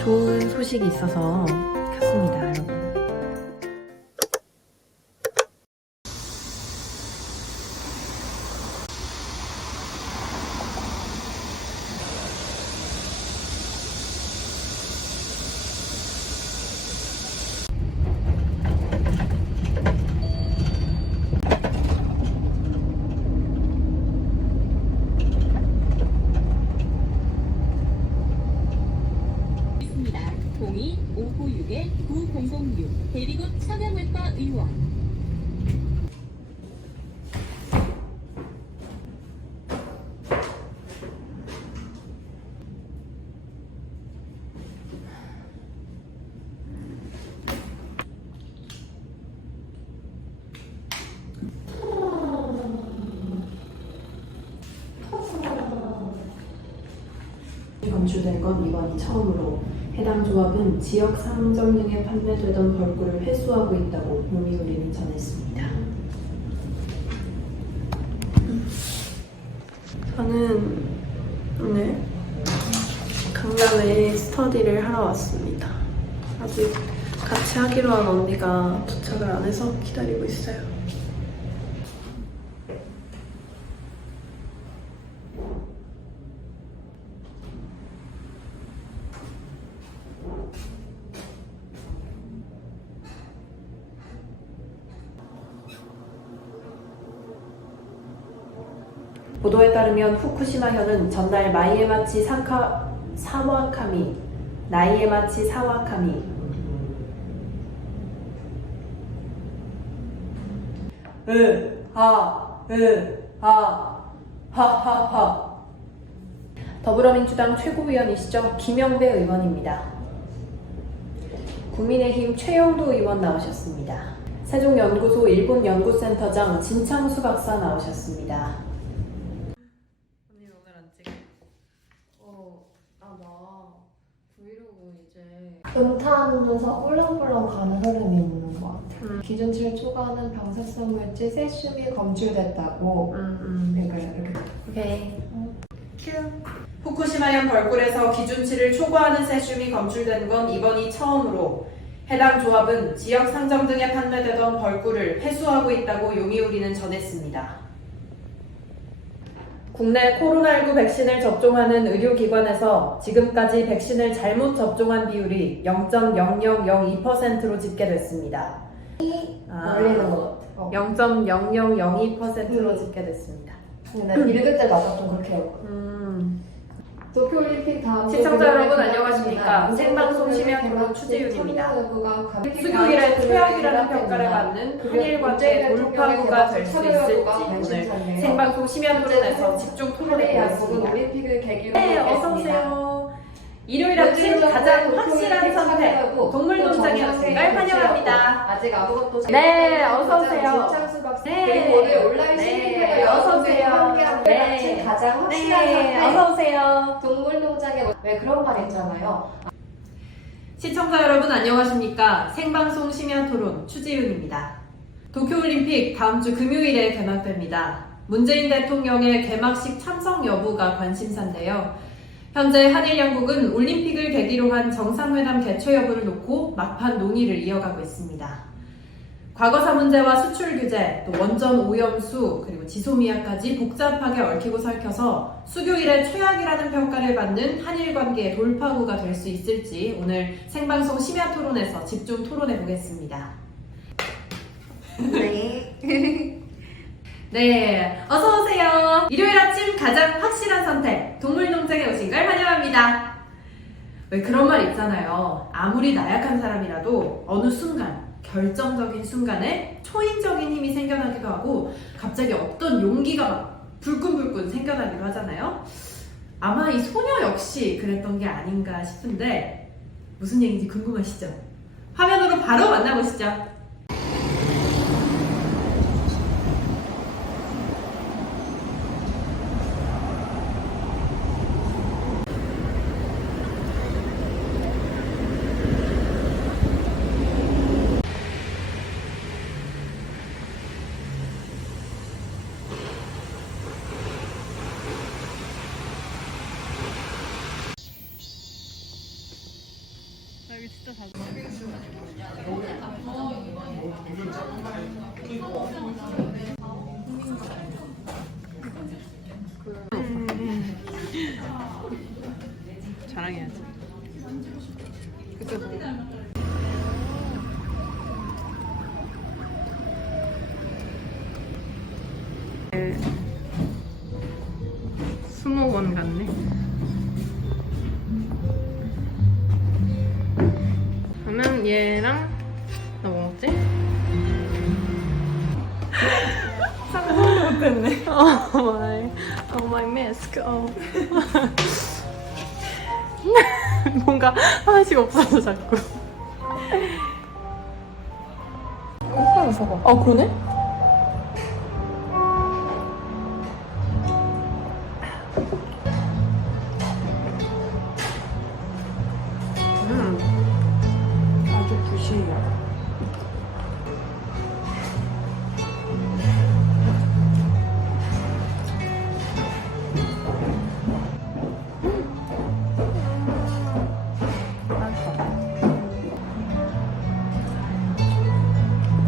좋은 소식이 있어서 켰습니다, 여러분. 있습니다. 02-596-9006 대리굿 차명외과 의원. 검출된 건 이번이 처음으로 해당 조합은 지역 상점 등에 판매되던 벌꿀을 회수하고 있다고 요미우리는 전했습니다. 저는 오늘 강남에 스터디를 하러 왔습니다. 아직 같이 하기로 한 언니가 도착을 안 해서 기다리고 있어요. 보도에 따르면 후쿠시마현은 전날 나이에마치 사와카미 하하하 더불어민주당 최고위원이시죠. 김영배 의원입니다. 국민의힘 최영도 의원 나오셨습니다. 세종연구소 일본연구센터장 진창수 박사 나오셨습니다. 언니 오늘 안 찍어? 나 브이로그 이제 음타하면서 꿀렁꿀렁 가는 흐름이 있는 것 같아요. 기준치를 초과하는 방사성 물질 세슘이 검출됐다고. 이렇게. 오케이. 큐. 후쿠시마현 벌꿀에서 기준치를 초과하는 세슘이 검출된 건 이번이 처음으로 해당 조합은 지역 상점 등에 판매되던 벌꿀을 회수하고 있다고 요미우리는 전했습니다. 국내 코로나19 백신을 접종하는 의료기관에서 지금까지 백신을 잘못 접종한 비율이 0.0002%로 집계됐습니다. 걸리는 것 같아. 0.0002%로 집계됐습니다. 근데 읽을 때마다 좀 그렇게 해요. 도쿄올림픽 다음 시청자 여러분 안녕하십니까. 생방송 심야토론 추재윤입니다. 수요일에 최악이라는 평가를 받는 한일 관계 돌파구가 될 수 있을지 오늘 생방송 심야토론에서 집중 토론해 보겠습니다. 네, 어서오세요. 일요일 아침 가장 확실한 선택 동물농장에 오신 걸 환영합니다. 아직 아무것도 네, 어서오세요. 진창수 박사 네. 그리고 오늘 온라인 네, 어서 어서오세요. 함께하는 네. 가장 확실한 네, 선택 어서오세요. 동물농장에 왜 그런 말 있잖아요. 시청자 여러분 안녕하십니까. 생방송 심야토론 추지윤입니다. 도쿄올림픽 다음 주 금요일에 개막됩니다. 문재인 대통령의 개막식 참석 여부가 관심사인데요. 현재 한일 양국은 올림픽을 계기로 한 정상회담 개최 여부를 놓고 막판 논의를 이어가고 있습니다. 과거사 문제와 수출 규제, 또 원전 오염수, 그리고 지소미아까지 복잡하게 얽히고 설켜서 수교일에 최악이라는 평가를 받는 한일 관계의 돌파구가 될 수 있을지 오늘 생방송 심야 토론에서 집중 토론해 보겠습니다. 네. 네, 어서 오세요. 일요일 아침 가장 확실한 선택, 동물농장에 오신 걸 환영합니다. 왜 그런 말 있잖아요. 아무리 나약한 사람이라도 어느 순간, 결정적인 순간에 초인적인 힘이 생겨나기도 하고 갑자기 어떤 용기가 막 불끈불끈 생겨나기도 하잖아요. 아마 이 소녀 역시 그랬던 게 아닌가 싶은데 무슨 얘기인지 궁금하시죠? 화면으로 바로 만나보시죠. 진짜 잘 자랑해야지. 그때 뭐 수목원 같네. 그러면 얘랑 나 뭐 먹지? 상상도 못했네. Oh my mask. 뭔가 하나씩 없어서 자꾸. 오빠 웃어봐. 아 그러네? 아주 부시해요.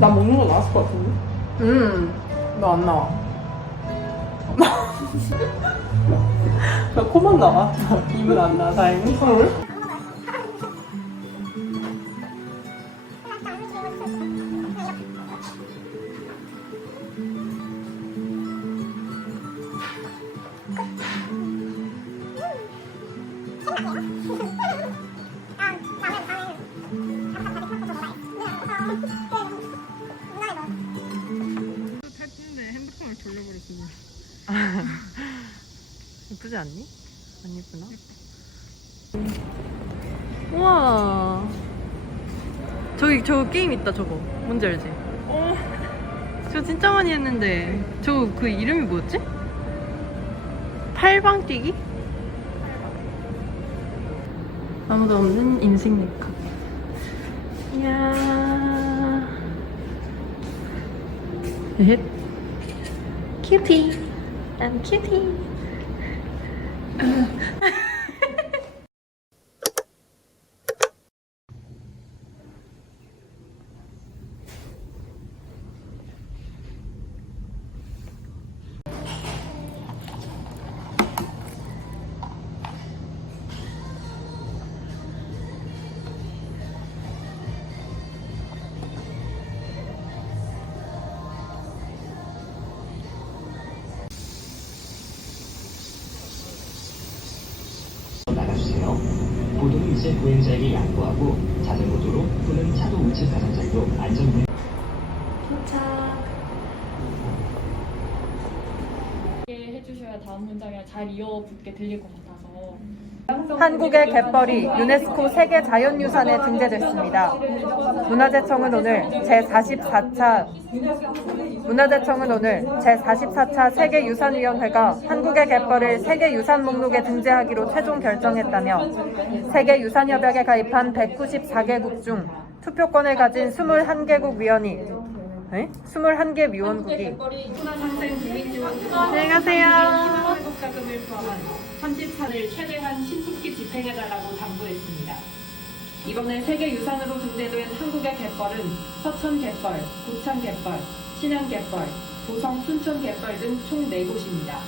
나 먹는 거 나왔을 것 같은데? 너 안 나와. 나 코만 나와. 입은 안 나, 다행히. 탈진데 핸드폰을 돌려버렸습니다. 예쁘지 않니? 안 예쁘나? 우와. 저기 저 게임 있다 저거. 뭔지 알지? 저 진짜 많이 했는데. 저 그 이름이 뭐였지? 팔방 뛰기? 아무도 없는 인생 네컷. 이야. 헷. 큐티. I'm cutie. 나가주세요. 보도는 이제 보행자에게 양보하고 자전거 도로 또는 차도 우측 가장자리로 안전문 해주셔야 다음 문장이랑 잘 이어붙게 들릴 것 같아서. 한국의 갯벌이 유네스코 세계 자연유산에 등재됐습니다. 문화재청은 오늘 제44차 세계유산위원회가 한국의 갯벌을 세계유산 목록에 등재하기로 최종 결정했다며 세계유산협약에 가입한 194개국 중 투표권을 가진 21개국 위원이 21개 위원국이 안녕히 가세요. 자금을 포함한 34를 최대한 신속히 집행해달라고 당부했습니다. 이번에 세계유산으로 등재된 한국의 갯벌은 서천갯벌, 고창갯벌, 신양갯벌, 도성 순천갯벌 등 총 4곳입니다.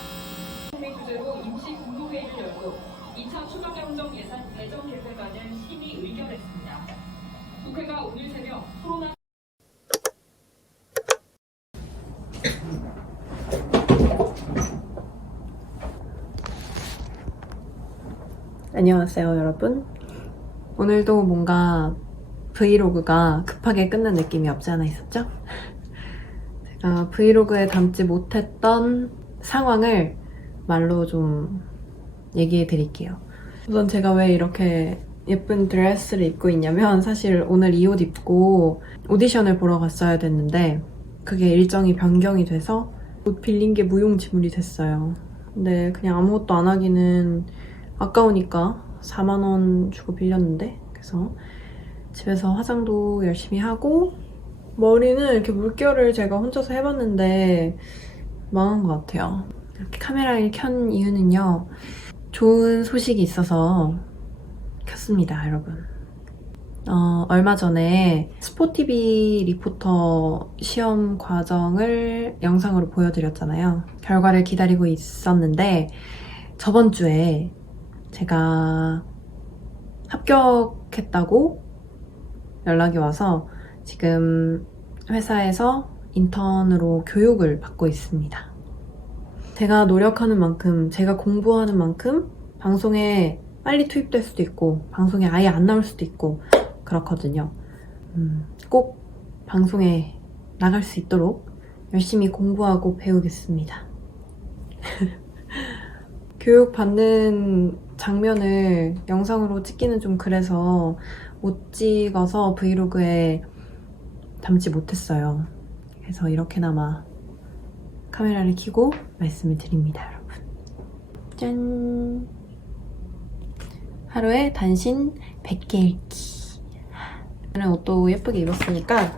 의 주제로 임시 국무회의를 열고 2차 추가경정 예산 배정 계획안을 심의 의결했습니다. 국회가 오늘 새벽 코로나 안녕하세요 여러분. 오늘도 뭔가 브이로그가 급하게 끝난 느낌이 없지 않아 있었죠? 제가 브이로그에 담지 못했던 상황을 말로 좀 얘기해 드릴게요. 우선 제가 왜 이렇게 예쁜 드레스를 입고 있냐면 사실 오늘 이 옷 입고 오디션을 보러 갔어야 됐는데 그게 일정이 변경이 돼서 옷 빌린 게 무용지물이 됐어요. 근데 그냥 아무것도 안 하기는 아까우니까 4만 원 주고 빌렸는데 그래서 집에서 화장도 열심히 하고 머리는 이렇게 물결을 제가 혼자서 해봤는데 망한 것 같아요. 이렇게 카메라를 켠 이유는요. 좋은 소식이 있어서 켰습니다, 여러분. 얼마 전에 스포티비 리포터 시험 과정을 영상으로 보여드렸잖아요. 결과를 기다리고 있었는데 저번 주에 제가 합격했다고 연락이 와서 지금 회사에서 인턴으로 교육을 받고 있습니다. 제가 노력하는 만큼, 제가 공부하는 만큼 방송에 빨리 투입될 수도 있고 방송에 아예 안 나올 수도 있고 그렇거든요. 꼭 방송에 나갈 수 있도록 열심히 공부하고 배우겠습니다. 교육받는 장면을 영상으로 찍기는 좀 그래서 못 찍어서 브이로그에 담지 못했어요. 그래서 이렇게나마 카메라를 켜고 말씀을 드립니다, 여러분. 짠! 하루에 단신 100개 읽기. 오늘 옷도 예쁘게 입었으니까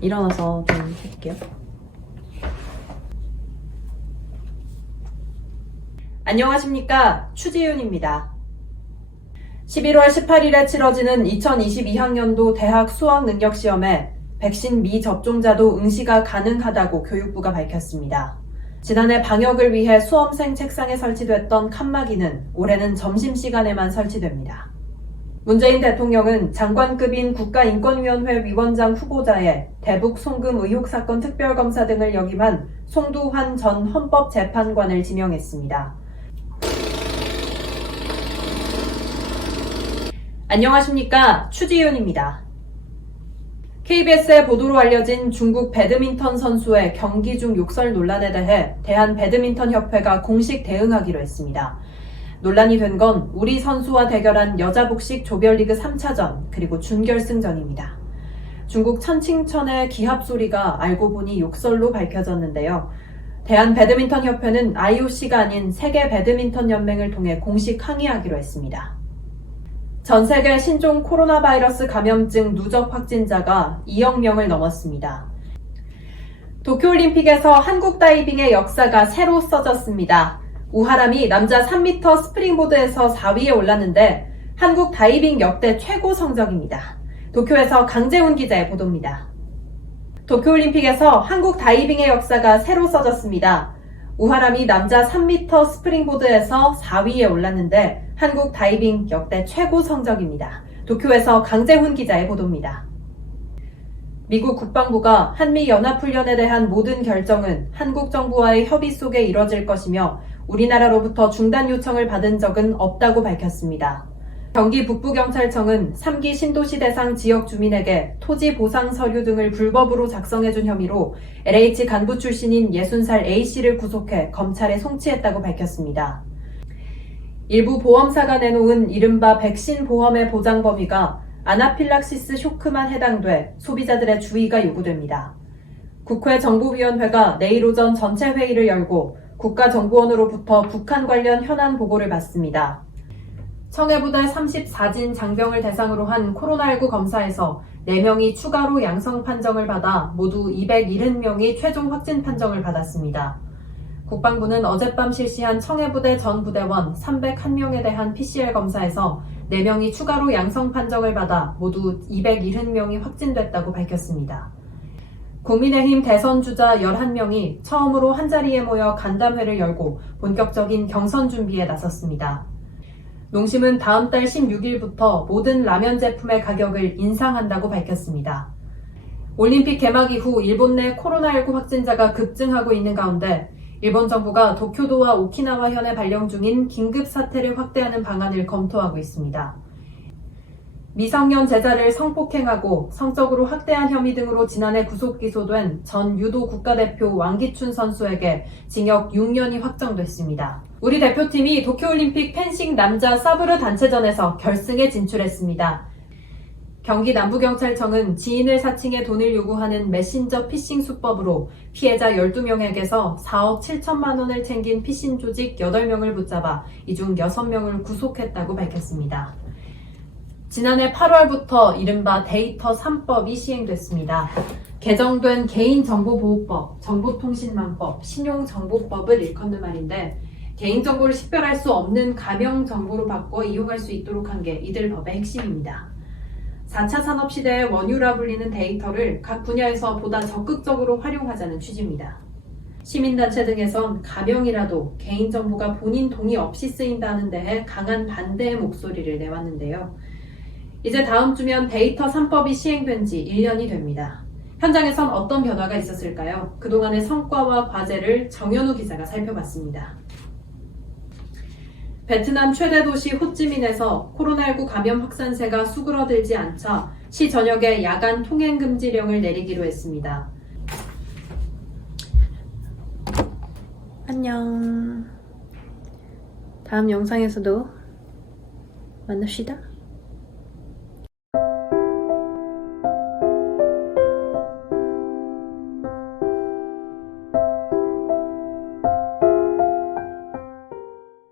일어나서 좀 해볼게요. 안녕하십니까, 추지윤입니다. 11월 18일에 치러지는 2022학년도 대학 수학능력시험에 백신 미접종자도 응시가 가능하다고 교육부가 밝혔습니다. 지난해 방역을 위해 수험생 책상에 설치됐던 칸막이는 올해는 점심시간에만 설치됩니다. 문재인 대통령은 장관급인 국가인권위원회 위원장 후보자의 대북 송금 의혹 사건 특별검사 등을 역임한 송두환 전 헌법재판관을 지명했습니다. 안녕하십니까, 추지윤입니다. KBS의 보도로 알려진 중국 배드민턴 선수의 경기 중 욕설 논란에 대해 대한배드민턴협회가 공식 대응하기로 했습니다. 논란이 된 건 우리 선수와 대결한 여자 복식 조별리그 3차전 그리고 준결승전입니다. 중국 천칭천의 기합 소리가 알고 보니 욕설로 밝혀졌는데요. 대한배드민턴협회는 IOC가 아닌 세계배드민턴연맹을 통해 공식 항의하기로 했습니다. 전 세계 신종 코로나 바이러스 감염증 누적 확진자가 2억 명을 넘었습니다. 도쿄올림픽에서 한국 다이빙의 역사가 새로 써졌습니다. 우하람이 남자 3m 스프링보드에서 4위에 올랐는데 한국 다이빙 역대 최고 성적입니다. 도쿄에서 강재훈 기자의 보도입니다. 도쿄올림픽에서 한국 다이빙의 역사가 새로 써졌습니다. 우하람이 남자 3m 스프링보드에서 4위에 올랐는데 한국 다이빙 역대 최고 성적입니다. 도쿄에서 강재훈 기자의 보도입니다. 미국 국방부가 한미연합훈련에 대한 모든 결정은 한국 정부와의 협의 속에 이뤄질 것이며 우리나라로부터 중단 요청을 받은 적은 없다고 밝혔습니다. 경기 북부경찰청은 3기 신도시 대상 지역 주민에게 토지 보상 서류 등을 불법으로 작성해준 혐의로 LH 간부 출신인 60살 A씨를 구속해 검찰에 송치했다고 밝혔습니다. 일부 보험사가 내놓은 이른바 백신 보험의 보장 범위가 아나필락시스 쇼크만 해당돼 소비자들의 주의가 요구됩니다. 국회 정보위원회가 내일 오전 전체 회의를 열고 국가정보원으로부터 북한 관련 현안 보고를 받습니다. 청해부대 34진 장병을 대상으로 한 코로나19 검사에서 4명이 추가로 양성 판정을 받아 모두 270명이 최종 확진 판정을 받았습니다. 국방부는 어젯밤 실시한 청해부대 전 부대원 301명에 대한 PCR 검사에서 4명이 추가로 양성 판정을 받아 모두 270명이 확진됐다고 밝혔습니다. 국민의힘 대선 주자 11명이 처음으로 한자리에 모여 간담회를 열고 본격적인 경선 준비에 나섰습니다. 농심은 다음 달 16일부터 모든 라면 제품의 가격을 인상한다고 밝혔습니다. 올림픽 개막 이후 일본 내 코로나19 확진자가 급증하고 있는 가운데 일본 정부가 도쿄도와 오키나와현에 발령 중인 긴급 사태를 확대하는 방안을 검토하고 있습니다. 미성년 제자를 성폭행하고 성적으로 학대한 혐의 등으로 지난해 구속 기소된 전 유도 국가대표 왕기춘 선수에게 징역 6년이 확정됐습니다. 우리 대표팀이 도쿄올림픽 펜싱 남자 사브르 단체전에서 결승에 진출했습니다. 경기 남부경찰청은 지인을 사칭해 돈을 요구하는 메신저 피싱 수법으로 피해자 12명에게서 4억 7천만 원을 챙긴 피싱 조직 8명을 붙잡아 이 중 6명을 구속했다고 밝혔습니다. 지난해 8월부터 이른바 데이터 3법이 시행됐습니다. 개정된 개인정보보호법, 정보통신망법, 신용정보법을 일컫는 말인데 개인정보를 식별할 수 없는 가명정보로 바꿔 이용할 수 있도록 한 게 이들 법의 핵심입니다. 4차 산업시대의 원유라 불리는 데이터를 각 분야에서 보다 적극적으로 활용하자는 취지입니다. 시민단체 등에선 가명이라도 개인정보가 본인 동의 없이 쓰인다는 데에 강한 반대의 목소리를 내왔는데요. 이제 다음 주면 데이터 3법이 시행된 지 1년이 됩니다. 현장에선 어떤 변화가 있었을까요? 그동안의 성과와 과제를 정현우 기자가 살펴봤습니다. 베트남 최대 도시 호찌민에서 코로나19 감염 확산세가 수그러들지 않자 시 전역에 야간 통행 금지령을 내리기로 했습니다. 안녕. 다음 영상에서도 만납시다.